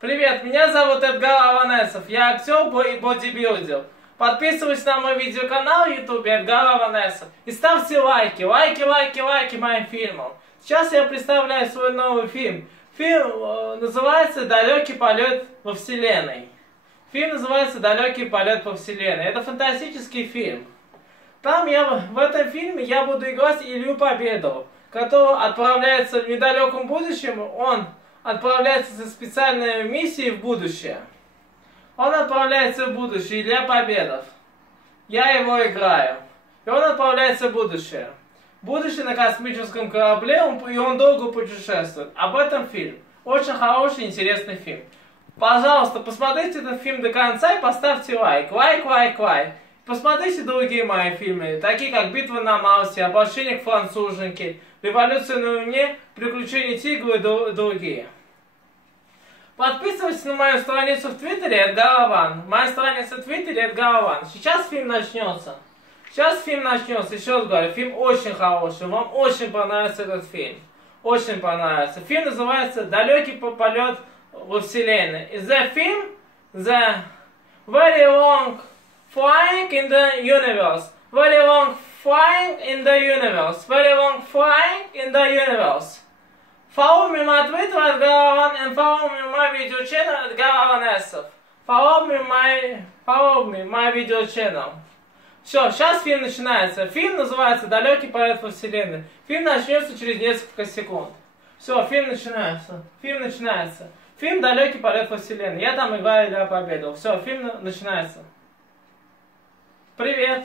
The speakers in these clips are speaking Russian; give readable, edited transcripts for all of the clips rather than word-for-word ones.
Привет, меня зовут Эдгар Аванесов, я актер и бодибилдер. Подписывайтесь на мой видеоканал в YouTube Эдгар Аванесов и ставьте лайки, лайки моим фильмам. Сейчас я представляю свой новый фильм. Фильм называется «Далекий полет во Вселенной». Фильм называется «Далекий полет по Вселенной». Это фантастический фильм. В этом фильме я буду играть Илью Победова, который отправляется в недалеком будущем. Он отправляется за специальной миссией в будущее. Он отправляется в будущее, Илья Победов. Я его играю. И он отправляется в будущее. Будущее на космическом корабле, и он долго путешествует. Об этом фильм. Очень хороший, интересный фильм. Пожалуйста, посмотрите этот фильм до конца и поставьте лайк. Лайк. Посмотрите другие мои фильмы, такие как «Битва на Марсе», «Обращение к француженке», «Революция на Луне», «Приключения тигра» и другие. Подписывайтесь на мою страницу в Твиттере Эдгар Аван. Моя страница в Твиттере Эдгар Аван. Сейчас фильм начнется. Еще раз говорю, фильм очень хороший. Вам очень понравится этот фильм. Очень понравится. Фильм называется «Далекий полет во Вселенной». И The Very Long Flying in the Universe. Very long flying in the universe. Very long flying in the universe. Follow me my Twitter at Garavan and follow me my video channel at Garavanesov. Follow me my video channel. Все, сейчас фильм начинается. Фильм называется «Далекий полет во Вселенной». Фильм начнется через несколько секунд. Все, фильм начинается. Фильм «Далекий полет во Вселенной». Я там играю Илья Победова. Все, фильм начинается. Привет.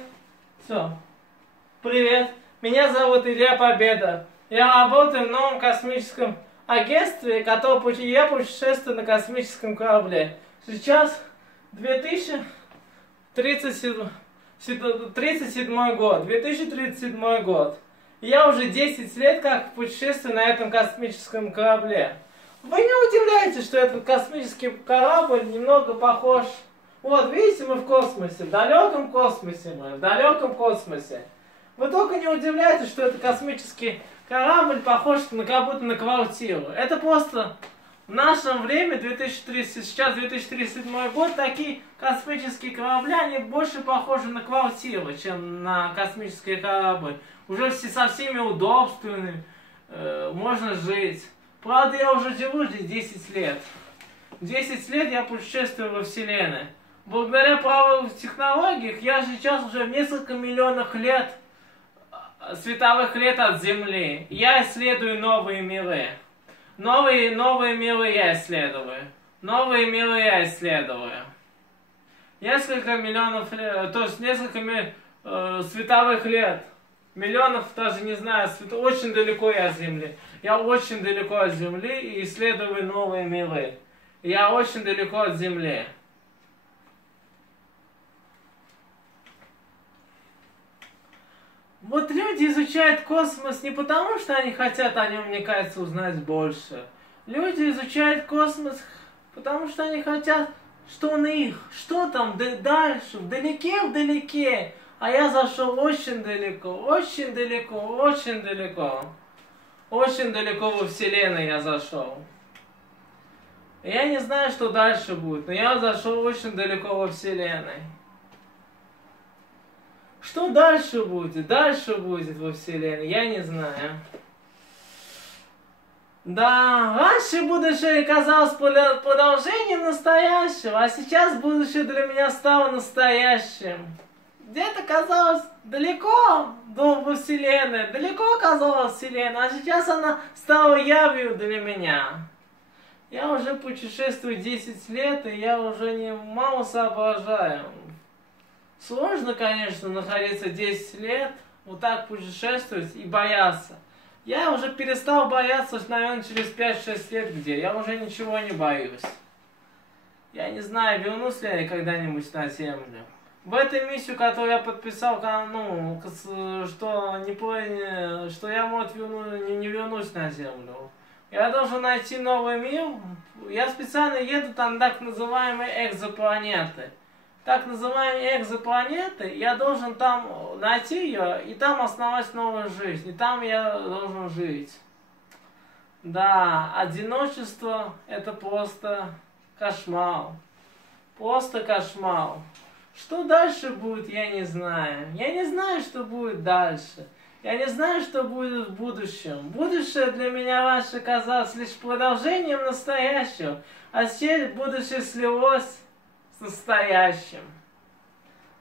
Привет. Меня зовут Илья Победа. Я работаю в новом космическом агентстве, я путешествую на космическом корабле. Сейчас 2037 год. Я уже 10 лет как путешествую на этом космическом корабле. Вы не удивляетесь, что этот космический корабль немного похож... Вот, видите, мы в космосе, в далеком космосе. Вы только не удивляетесь, что этот космический корабль похож как будто на квартиру. Это просто в нашем время, сейчас 2037 год, такие космические корабли, они больше похожи на квартиру, чем на космический корабль. Уже со всеми удобствами, можно жить. Правда, я уже живу здесь 10 лет. 10 лет я путешествую во Вселенной. Благодаря правильным технологиям я сейчас уже в несколько миллионов лет, световых лет от Земли. Я исследую новые миры. Новые миры я исследую. Несколько миллионов лет, то есть световых лет. Миллионов, даже не знаю, очень далеко я от Земли. Я очень далеко от Земли и исследую новые миры. Я очень далеко от Земли. Вот люди изучают космос не потому, что они хотят о нем, мне кажется, узнать больше. Люди изучают космос, потому что они хотят, что он их, что там дальше, вдалеке. А я зашел очень далеко во Вселенную я зашел. Я не знаю, что дальше будет, но я зашел очень далеко во Вселенной. Что дальше будет во Вселенной, я не знаю. Да, раньше будущее казалось продолжением настоящего, а сейчас будущее для меня стало настоящим. Где-то казалось далеко до Вселенной, далеко казалась Вселенная, а сейчас она стала явью для меня. Я уже путешествую 10 лет, и я уже мало соображаю. Сложно, конечно, находиться 10 лет, вот так путешествовать и бояться. Я уже перестал бояться, наверное, через 5-6 лет где. Я уже ничего не боюсь. Я не знаю, вернусь ли я когда-нибудь на Землю. В эту миссию, которую я подписал, что я, может, не вернусь на Землю. Я должен найти новый мир. Я специально еду там так называемые экзопланеты. Я должен там найти ее и там основать новую жизнь. И там я должен жить. Да, одиночество это просто Кошмар. Просто кошмар. Что дальше будет, я не знаю. Я не знаю, что будет дальше. Я не знаю, что будет в будущем. Будущее для меня раньше казалось лишь продолжением настоящего, а теперь будущее слилось с настоящим.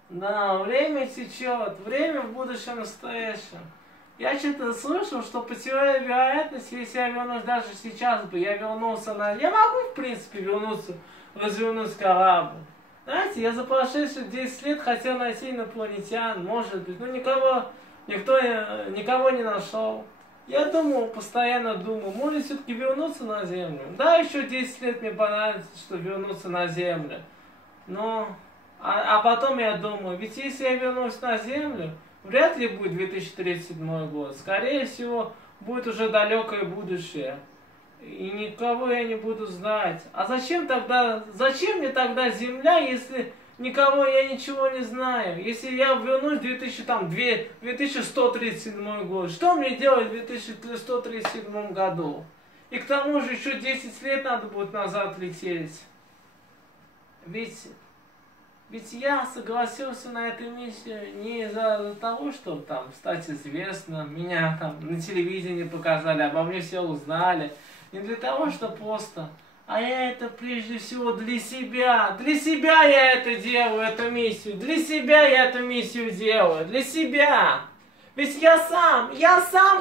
Да, время течет, время в будущем настоящем. Я что-то слышал, что по теории вероятности, если я вернусь даже сейчас бы, я вернулся на... Я могу, в принципе, вернуться, развернуть корабль. Знаете, я за прошедшие 10 лет хотел найти инопланетян, может быть, но никого не нашел. Я думал, постоянно думал, может все-таки вернуться на Землю. Да, еще 10 лет мне понравится, что вернуться на Землю. Но... А потом я думаю, ведь если я вернусь на Землю, вряд ли будет 2037 год. Скорее всего, будет уже далекое будущее. И никого я не буду знать. А зачем мне тогда Земля, если никого я ничего не знаю? Если я вернусь в 2137 год, что мне делать в 2137 году? И к тому же еще 10 лет надо будет назад лететь. Ведь я согласился на эту миссию не из-за того, чтобы там стать известным, меня там на телевидении показали, обо мне все узнали. Не для того, что просто. А я это прежде всего для себя. Для себя я это делаю, эту миссию. Для себя я эту миссию делаю. Для себя. Ведь я сам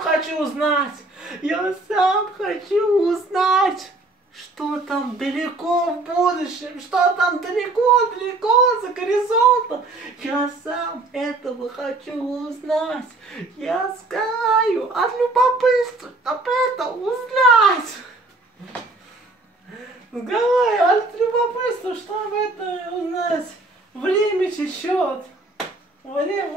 хочу узнать. Я сам хочу узнать. Что там далеко в будущем, что там далеко за горизонтом. Я сам этого хочу узнать. Я сгораю от любопытства, чтобы это узнать. Сгораю от любопытства, чтобы это узнать. Время течет. Время,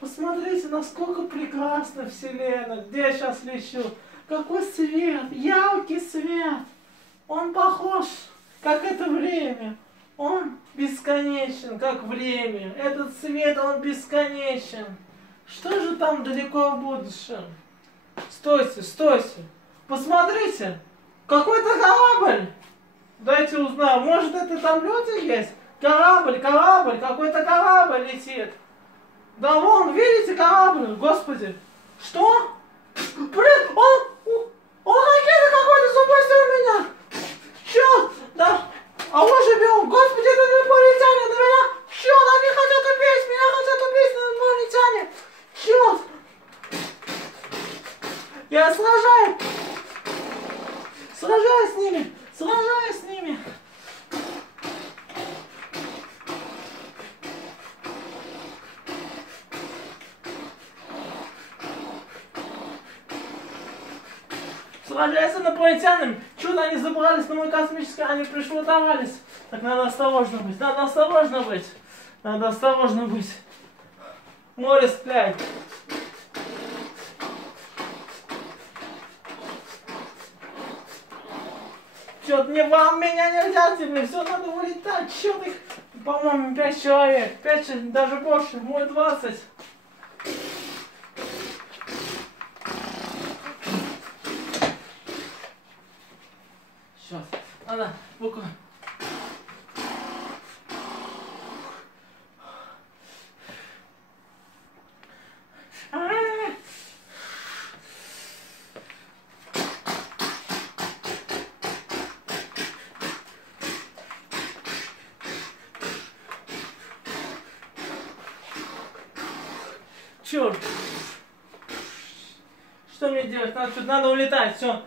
посмотрите, насколько прекрасна Вселенная, где я сейчас лечу. Какой свет, яркий свет. Он похож, как это время. Он бесконечен, как время. Этот свет, он бесконечен. Что же там далеко в будущем? Стойте. Посмотрите. Какой-то корабль. Дайте узнаю. Может, это там люди есть? Корабль. Какой-то корабль летит. Да вон, видите корабль? Господи. Что? Блин, он ракета какой-то запустил меня! Черт! Да! А он же бил! Господи, это инопланетяне! На меня! Черт, они хотят убить! Меня хотят убить инопланетяне! Черт! Я сражаюсь с ними! Сражаясь с инопланетянами, чудо они забрались на мой космический, они пришвартовались. Так надо осторожно быть. Море стреляет. Чё-то меня нельзя теперь, все надо вылетать. Чё их, по-моему, 5 человек, 5, даже больше, может 20. Сейчас, надо буквально. Черт! Что мне делать? Надо улетать, все.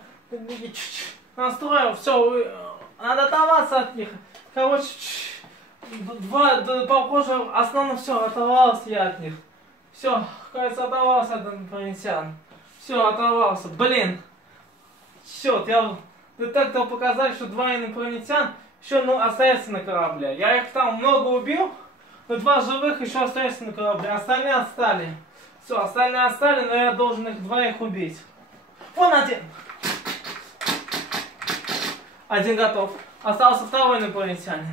Настроил, все. Надо оторваться от них. Короче, похоже, основном все, оторвался я от них. Все, кажется, оторвался от инопланетян. Все, оторвался. Блин. Черт, я детектор показать, что 2 инопланетян еще остаются на корабле. Я их там много убил, но 2 живых еще остаются на корабле. Остальные отстали. Все, остальные отстали, но я должен их 2 убить. Вон один. Один готов. Остался 2 инопланетянин.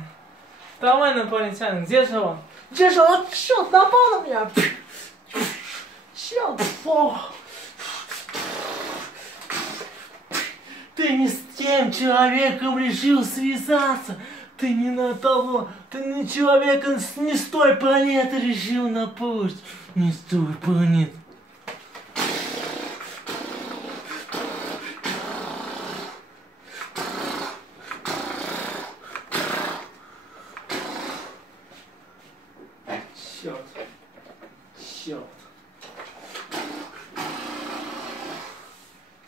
2 инопланетянин. Где же он? Черт, напал на меня. Черт. Ты не с тем человеком решил связаться. Ты не на того. Ты не человеком, не с той планеты решил напасть. Не с той планеты. Черт. Черт.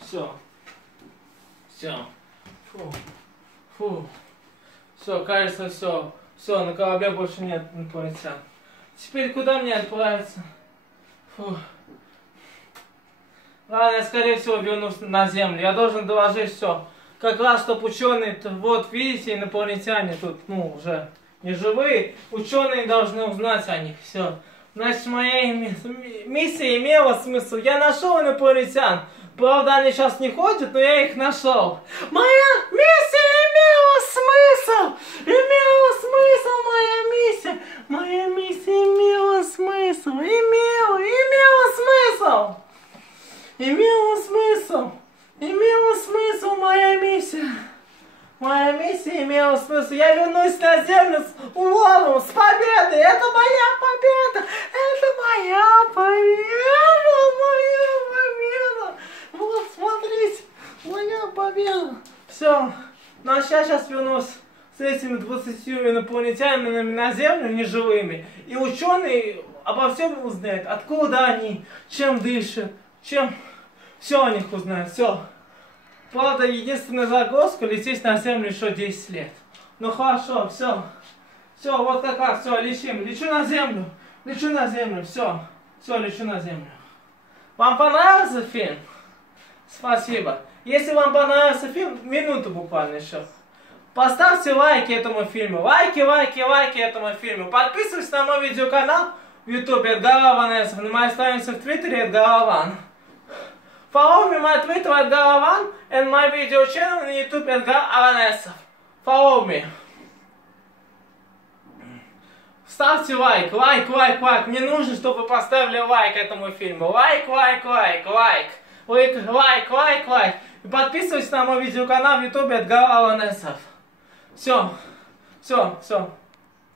Все. Все. Фу. Фу. Все, кажется, все. Все, на корабле больше нет инопланетян. Теперь куда мне отправиться? Фу. Ладно, я скорее всего вернусь на Землю. Я должен доложить все. Как раз, чтобы ученые, вот видите, инопланетяне тут, ну, уже не живые. Ученые должны узнать о них. Все. Значит, моя миссия имела смысл. Я нашел инопланетян. Правда, они сейчас не ходят, но я их нашел. Моя миссия имела смысл! Имела смысл моя миссия! Моя миссия имела смысл! Имела смысл! Имела смысл! Имела смысл моя миссия! Моя миссия имела смысл. Я вернусь на Землю с уловом, с победой. Это моя победа! Это моя победа! Моя победа! Вот, смотрите, моя победа. Все. Ну а сейчас вернусь с этими 20 инопланетянами на Землю, неживыми. И ученые обо всем узнают. Откуда они, чем дышат, чем... Все о них узнают, все. Правда, единственная загвоздка — лететь на Землю еще 10 лет. Ну хорошо, все. Все, вот как раз, все, лечим. Лечу на Землю. Лечу на Землю, все. Все, лечу на Землю. Вам понравился фильм? Спасибо. Если вам понравился фильм, минуту буквально еще. Поставьте лайки этому фильму. Лайки этому фильму. Подписывайтесь на мой видеоканал в YouTube Эдгар Аванесов. На моей странице в Твиттере Эдгар Аван. Follow me my Twitter Эдгар Аван and my video channel на YouTube Эдгар Аванесов. Follow me. Ставьте лайк. Мне нужно, чтобы вы поставили лайк этому фильму. Лайк. И подписывайтесь на мой видеоканал в YouTube Эдгар Аванесов. Все.